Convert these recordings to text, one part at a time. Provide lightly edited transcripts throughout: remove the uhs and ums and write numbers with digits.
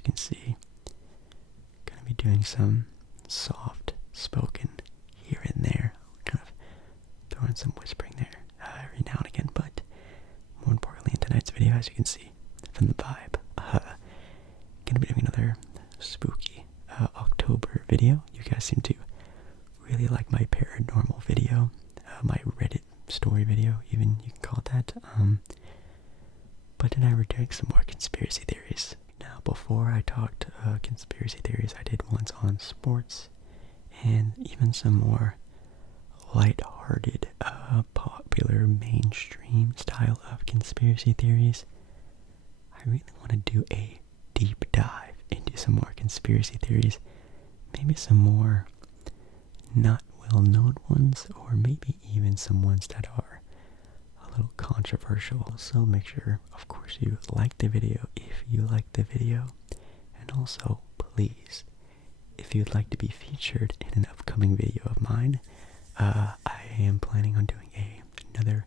you can see, gonna be doing some soft spoken here and there, kind of throwing some whispering there every now and again, but more importantly in tonight's video, as you can see from the vibe, gonna be doing another spooky October video. You guys seem to really like my paranormal video, my Reddit story video, even you can call it that. But tonight we're doing some more conspiracy theories. Now, before I talked conspiracy theories, I did ones on sports and even some more light-hearted, popular, mainstream style of conspiracy theories. I really want to do a deep dive into some more conspiracy theories, maybe some more not well-known ones, or maybe even some ones that are a little controversial. So make sure, of course, you like the video if you like the video, and also, please, if you'd like to be featured in an upcoming video of mine, I am planning on doing another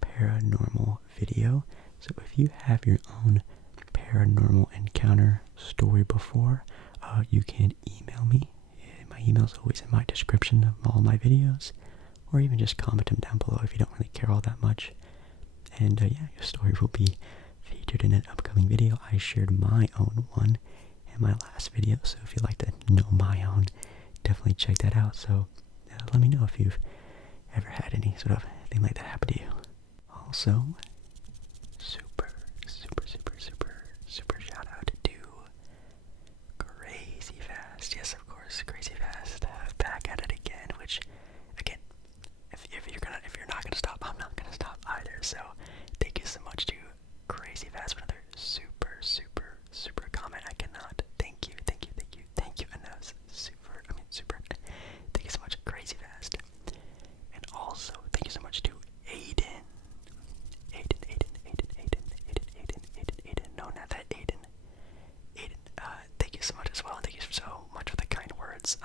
paranormal video. So if you have your own paranormal encounter story before, you can email me. My email is always in my description of all my videos, or even just comment them down below if you don't really care all that much. And yeah, your story will be featured in an upcoming video. I shared my own one in my last video, so if you'd like to know my own, definitely check that out. So let me know if you've ever had any sort of thing like that happen to you. Also, super shout out to Crazy Fast. Yes, of course, Crazy Fast, back at it again. Which, again, if you're not gonna stop, I'm not gonna stop either. So thank you so much to Crazy Fast for another super comment. I cannot thank you enough. Super. Thank you so much, Crazy Fast. And also, thank you so much to Aiden. No, not that Aiden. Thank you so much as well. Thank you so much for the kind words.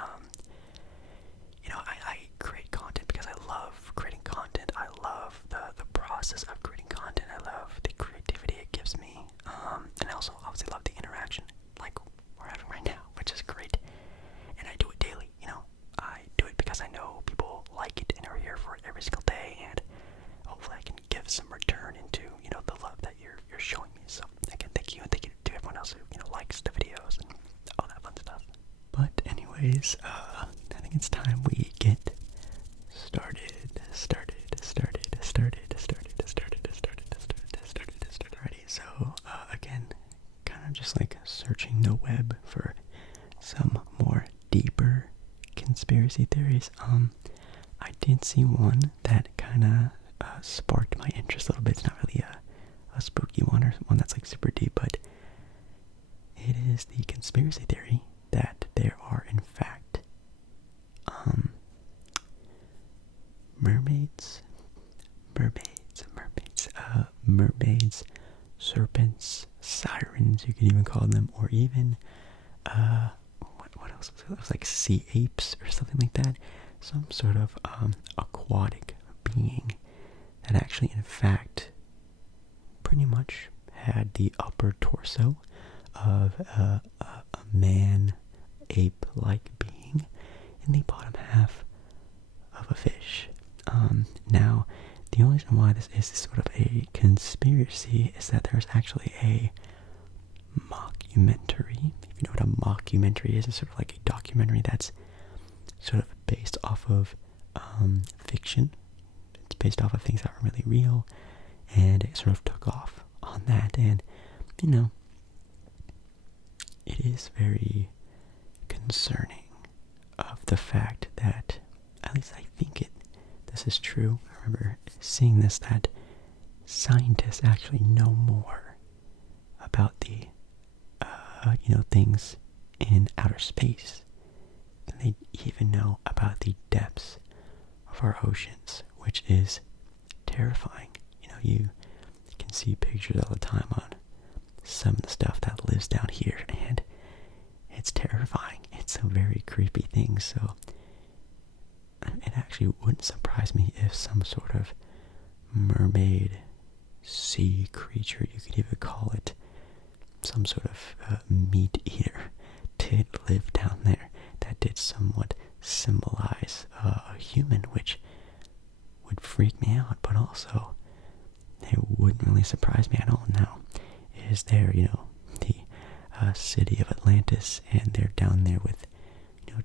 I create content because I love creating content. I love the process of creating content. I love the creativity it gives me. And I also obviously love the interaction like we're having right now, which is great. And I do it daily, I do it because I know people like it and are here for it every single day, and hopefully I can give some return into, the love that you're showing me. So again, thank you, and thank you to everyone else who, likes the videos and all that fun stuff. But anyways, I think it's time we get started. Alrighty, so again, kind of just like searching the web for some more deeper conspiracy theories. I did see one that kind of sparked my interest a little bit. It's not really a spooky one or one that's like super deep, but it is the conspiracy theory that there are in fact mermaids, serpents, sirens, you could even call them, or even what else was it? It was like sea apes or something like that. Some sort of aquatic being that actually in fact pretty much had the upper torso of a man ape-like being and the bottom half of a fish. Now, the only reason why this is sort of a conspiracy is that there's actually a mockumentary. If you know what a mockumentary is, it's sort of like a documentary that's sort of based off of fiction. It's based off of things that are really real, and it sort of took off on that. And it is very concerning of the fact that, at least I think this is true. I remember seeing this, that scientists actually know more about the things in outer space than they even know about the depths of our oceans, which is terrifying. You can see pictures all the time on some of the stuff that lives down here, and it's terrifying. It's a very creepy thing. So it actually wouldn't surprise me if some sort of mermaid, sea creature, you could even call it, some sort of meat eater did live down there that did somewhat symbolize a human, which would freak me out, but also it wouldn't really surprise me at all. Now, is there, the city of Atlantis, and they're down there with,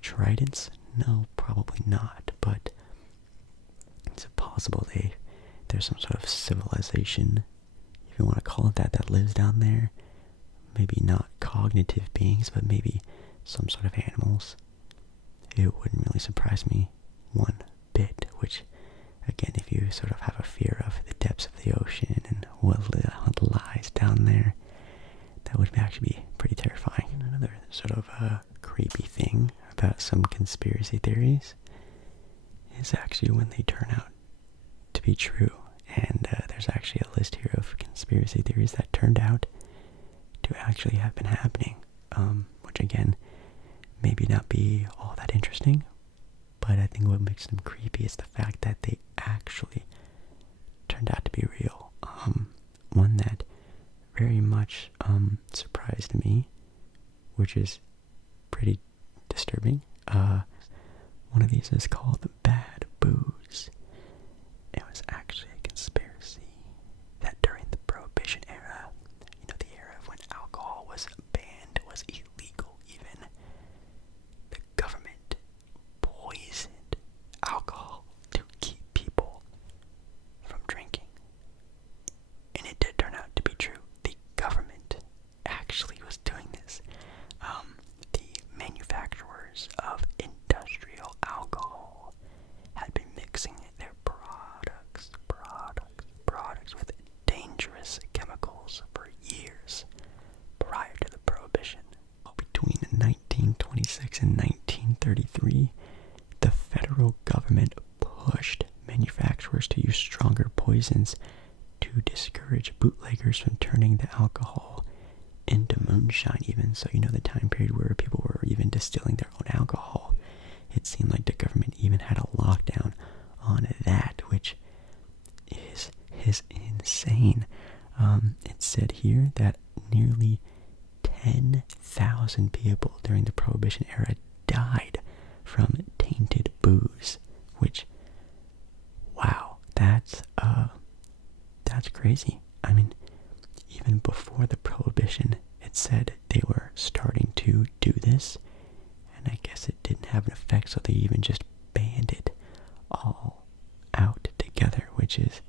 tridents? No, probably not, but it's possible there's some sort of civilization, if you want to call it that, that lives down there. Maybe not cognitive beings, but maybe some sort of animals. It wouldn't really surprise me one bit, which, again, if you sort of have a fear of the depths of the ocean and what lies down there, that would actually be pretty terrifying. And another sort of creepy thing about some conspiracy theories is actually when they turn out to be true. And there's actually a list here of conspiracy theories that turned out to actually have been happening, which again, maybe not be all that interesting, but I think what makes them creepy is the fact that they actually turned out to be real. One that very much surprised me, which is pretty disturbing. One of these is called Bad Booze. It was actually a conspiracy that during the Prohibition era, the era of when alcohol was banned, was illegal even, the government poisoned alcohol to keep people from drinking. And it did turn out to be true. The government actually was doing this. The manufacturers of industrial alcohol had been mixing their products with dangerous chemicals for years prior to the Prohibition. Between 1926 and 1933, the federal government pushed manufacturers to use stronger poisons to discourage bootleggers from turning the alcohol into moonshine even. So, the time period where people were even distilling their own alcohol, it seemed like the government even had a lockdown on that, which is insane. It said here that nearly 10,000 people during the Prohibition era died from tainted booze, which, wow, that's crazy. I mean, even before the Prohibition, it said they were starting to do this, and I guess it didn't have an effect, so they even just banned it all out together, which is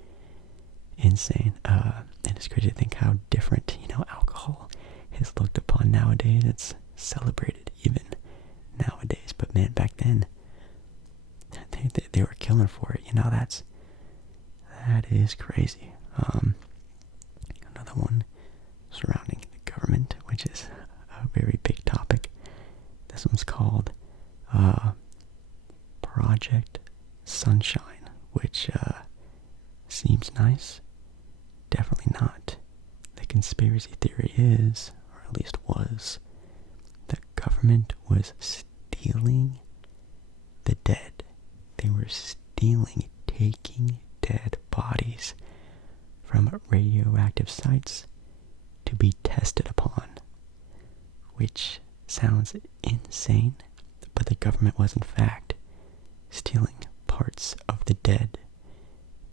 insane. And it's crazy to think how different, alcohol is looked upon nowadays. It's celebrated even nowadays, but man, back then, they were killing for it. That is crazy. Another one surrounding the government, which is a very big topic. This one's called Project Sunshine, which seems nice. Definitely not. The conspiracy theory is, or at least was, the government was stealing the dead. They were taking dead bodies from radioactive sites to be tested upon, which sounds insane, but the government was in fact stealing parts of the dead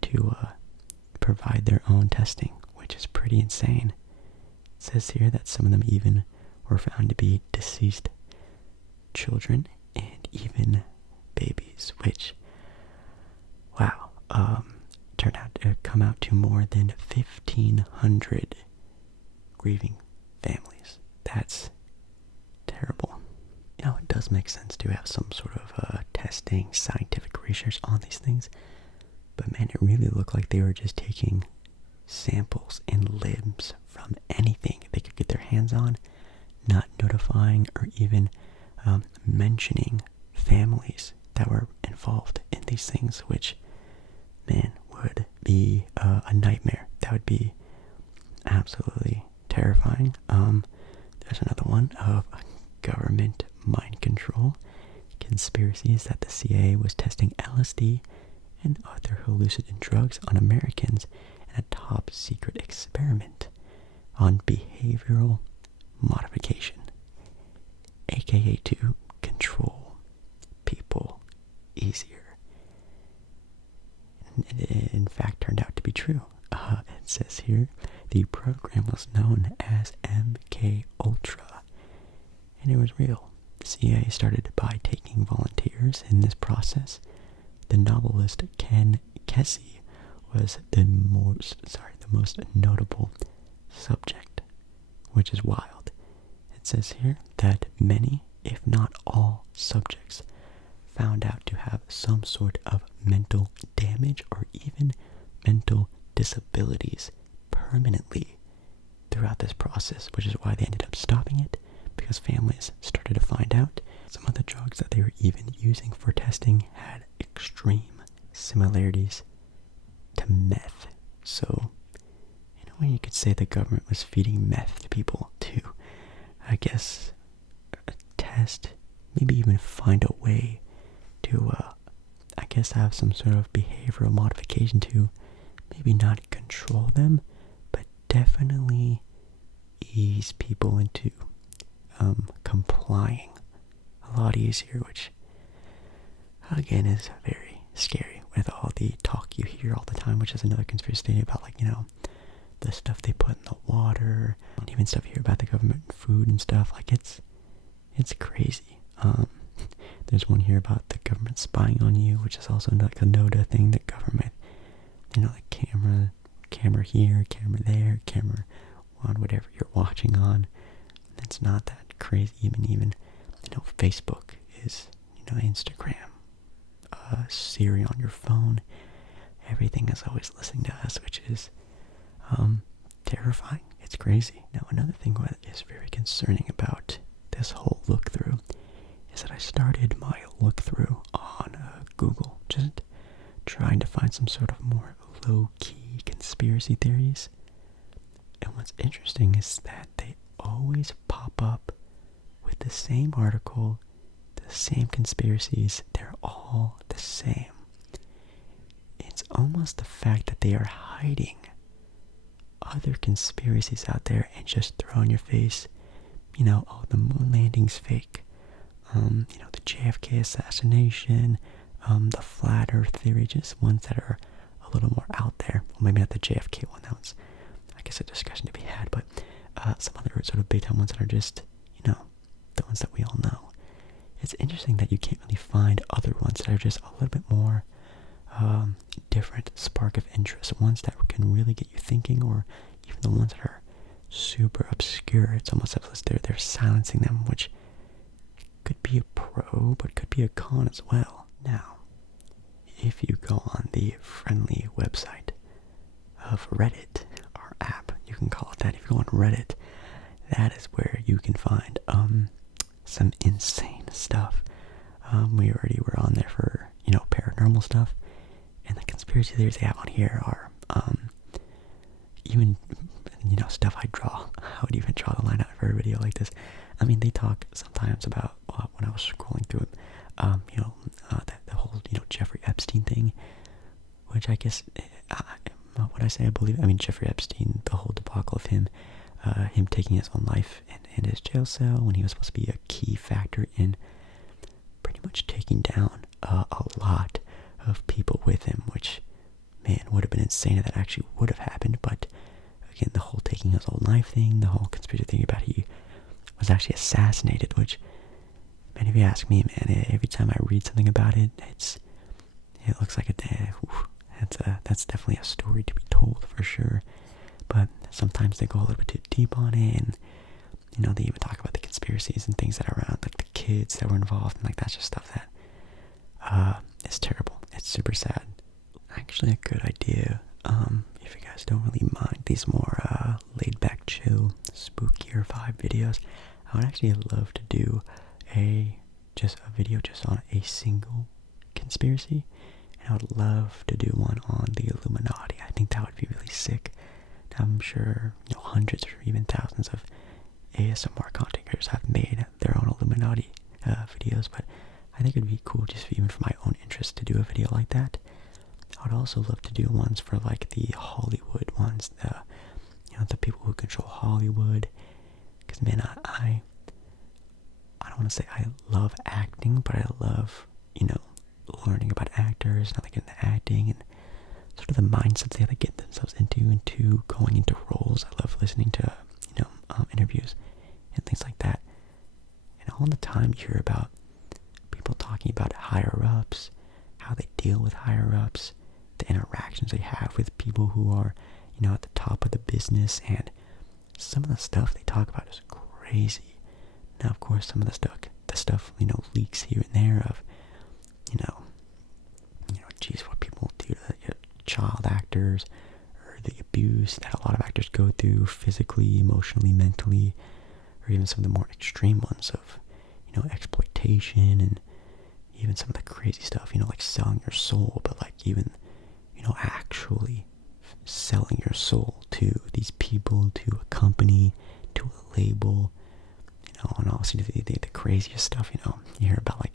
to provide their own testing, which is pretty insane. It says here that some of them even were found to be deceased children and even babies, which, wow, turned out to come out to more than 1,500 grieving families. That's terrible. It does make sense to have some sort of testing, scientific research on these things, but man, it really looked like they were just taking samples and limbs from anything they could get their hands on, not notifying or even mentioning families that were involved in these things, which, man, would be a nightmare. That would be absolutely terrifying. There's another one of government mind control conspiracies that the CIA was testing LSD and other hallucinogen drugs on Americans in a top secret experiment on behavioral modification, aka to control people easier. And it in fact turned out to be true. It says here, the program was known as MK Ultra, and it was real. The CIA started by taking volunteers in this process. The novelist Ken Kesey was the most notable subject, which is wild. It says here that many, if not all, subjects found out to have some sort of mental damage or even mental disabilities permanently throughout this process, which is why they ended up stopping it, because families started to find out some of the drugs that they were even using for testing had extreme similarities to meth. So, in a way, you could say the government was feeding meth to people to, I guess, test, maybe even find a way to, I guess, have some sort of behavioral modification to maybe not control them, but definitely ease people into complying a lot easier, which again is very scary with all the talk you hear all the time, which is another conspiracy theory about, like, the stuff they put in the water, and even stuff you hear about the government food and stuff. Like, it's crazy. There's one here about the government spying on you, which is also like a NODA thing. The government, like camera here, camera there, camera on whatever you're watching on. It's not that crazy. Even Facebook is, Instagram, Siri on your phone. Everything is always listening to us, which is terrifying. It's crazy. Now, another thing that is very concerning about this whole look through is that I started my look through on Google, just trying to find some sort of more low-key conspiracy theories. And what's interesting is that they always pop up with the same article, the same conspiracies. They're all the same. It's almost the fact that they are hiding other conspiracies out there and just throw in your face, oh, the moon landing's fake, the JFK assassination, the flat earth theory, just ones that are a little more out there. Well, maybe not the JFK one, that was, I guess, a discussion to be had, but some other sort of big time ones that are just, the ones that we all know. It's interesting that you can't really find other ones that are just a little bit more different, spark of interest, ones that can really get you thinking, or even the ones that are super obscure. It's almost as if they're silencing them, which could be a pro, but could be a con as well. Now, if you go on the friendly website of Reddit, or app, you can call it that. If you go on Reddit, that is where you can find some insane stuff. We already were on there for, paranormal stuff, and the conspiracy theories they have on here are even, stuff I would even draw the line out for a video like this. I mean, they talk sometimes about, when I was scrolling through it, the whole, Jeffrey Epstein thing, which I guess, what I say, I believe, Jeffrey Epstein, the whole debacle of him taking his own life in his jail cell when he was supposed to be a key factor in pretty much taking down a lot of people with him, which, man, would have been insane if that actually would have happened. But again, the whole taking his own life thing, the whole conspiracy thing about he was actually assassinated, which, man, if you ask me, man, every time I read something about it, it looks like that's definitely a story to be told for sure. But sometimes they go a little bit too deep on it, and they even talk about the conspiracies and things that are around, like the kids that were involved, and like that's just stuff that is terrible. It's super sad. Actually, a good idea. If you guys don't really mind these more laid back, chill, spookier vibe videos, I would actually love to do a video just on a single conspiracy, and I would love to do one on the Illuminati. I think that would be really sick. I'm sure hundreds or even thousands of ASMR content creators have made their own Illuminati videos, but I think it'd be cool just even for my own interest to do a video like that. I would also love to do ones for like the Hollywood ones, the people who control Hollywood, Because, man, I don't want to say I love acting, but I love, learning about actors and how they get into acting and sort of the mindsets they have to get themselves into going into roles. I love listening to, interviews and things like that. And all the time you hear about people talking about higher ups, how they deal with higher ups, the interactions they have with people who are, at the top of the business, and some of the stuff they talk about is crazy. Now, of course, some of the stuff, leaks here and there of, geez, what people do to child actors, or the abuse that a lot of actors go through physically, emotionally, mentally, or even some of the more extreme ones of, exploitation, and even some of the crazy stuff, like selling your soul, but like even, actually selling your soul to these people, to a company, to a label, and obviously the craziest stuff, you hear about like,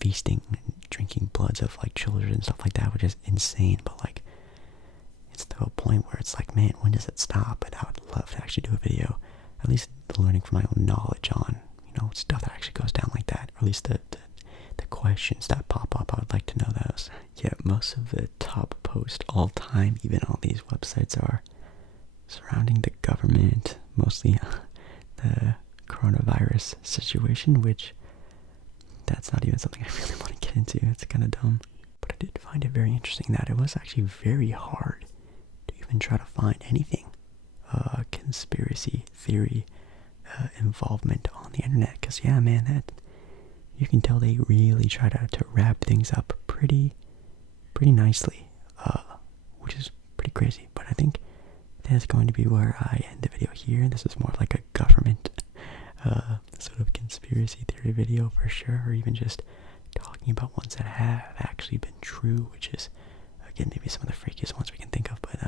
feasting and drinking bloods of like children and stuff like that, which is insane, but like, it's to a point where it's like, man, when does it stop? And I would love to actually do a video, at least learning from my own knowledge on, stuff that actually goes down like that, or at least the questions that pop up. I would like to know those. Yeah, most of the top posts all time, even on these websites, are surrounding the government, mostly the coronavirus situation, which that's not even something I really want to get into. It's kind of dumb. But I did find it very interesting that it was actually very hard to even try to find anything conspiracy theory involvement on the internet. Because, yeah, man, that you can tell they really try to wrap things up pretty nicely, which is pretty crazy. But I think that's going to be where I end the video here. This is more of like a government sort of conspiracy theory video for sure, or even just talking about ones that have actually been true, which is, again, maybe some of the freakiest ones we can think of. But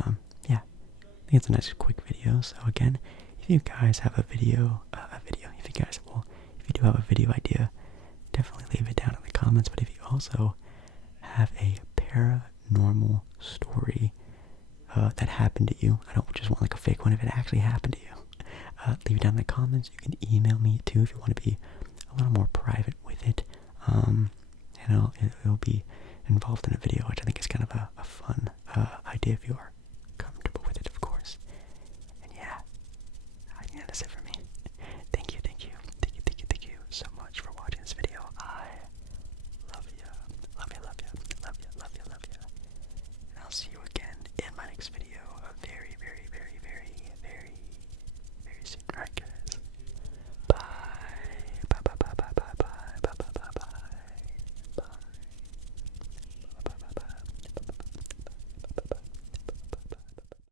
yeah, I think it's a nice quick video. So again, if you guys have if you do have a video idea, definitely leave it down in the comments. But if you also have a paranormal story that happened to you, I don't just want like a fake one, if it actually happened to you, leave it down in the comments. You can email me too if you want to be a little more private with it. And it'll be involved in a video, which I think is kind of a fun idea if you